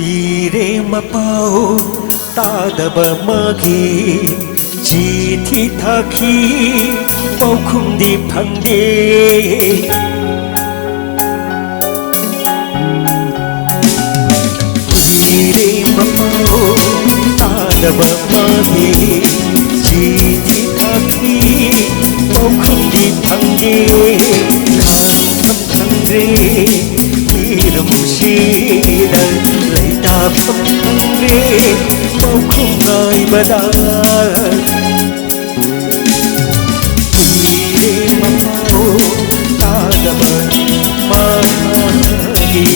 ꯀꯨꯏꯔꯦ ꯃꯄꯥꯎ ꯇꯥꯗꯕ ꯃꯥꯒꯤ ꯆꯤꯊꯤ ꯊꯥꯈꯤ ꯄꯥꯎꯈꯨꯝꯗꯤ ꯐꯪꯗꯦ ꯀꯨꯏꯔꯦ ꯃꯄꯥꯎ ꯇꯥꯗꯕ ꯃꯥꯒꯤ ꯆꯤꯊꯤ ꯊꯥꯈꯤ ꯄꯥꯎꯈꯨꯝꯗꯤ ꯐꯪꯗꯦ ꯈꯥꯡꯐꯝ ꯈꯪꯗ꯭ꯔꯦ ꯃꯤꯔꯝꯁꯤꯗ ꯂꯩꯇꯥꯐꯝ ꯈꯪꯗ꯭ꯔꯦ ꯄꯥꯎꯈꯨꯝ ꯉꯥꯏꯕꯗ ꯀꯨꯏꯔꯦ ꯃꯄꯥꯎ ꯇꯥꯗꯕ ꯃꯥꯒꯤ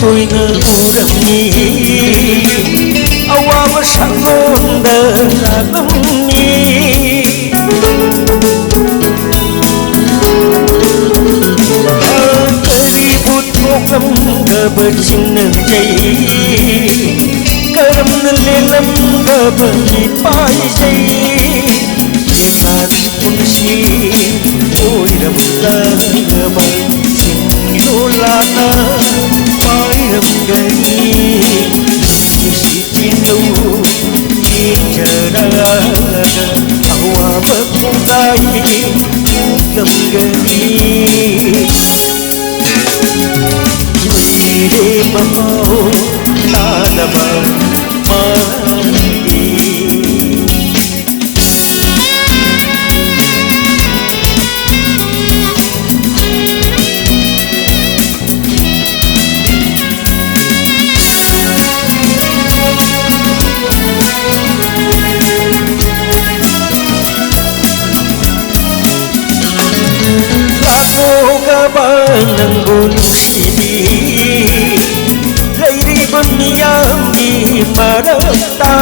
toina uramni awam sangonda lamni kari butkam gabachin jai karam lelam gabani pai jai yekat punsi oiram lama sinulana gani sitinu injara awam kundai gam gani kuire mapau tadaba magi Nanggun sidi Lairi berniyam di marata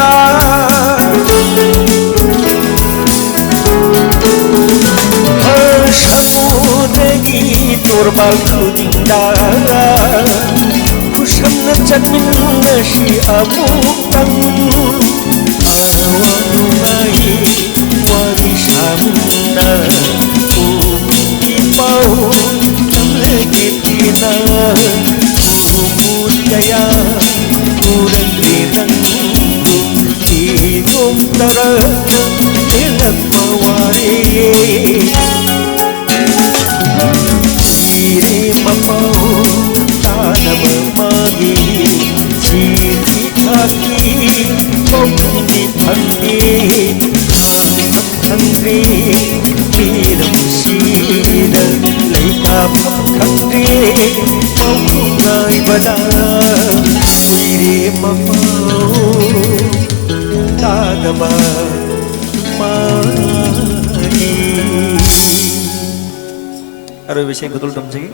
Samudagi turbal kudinda Kusam najadmin nasi amutang Awanunai warisamna Upipau Kita umut gaya kurang dirang hidung terang elak mawari kiri mapau tanam magi citi kaki kau ditanggi hantam tangri miram sida leikap khangre pau ngai bada kuire mapau tadaba magi aro विषय betul dam segi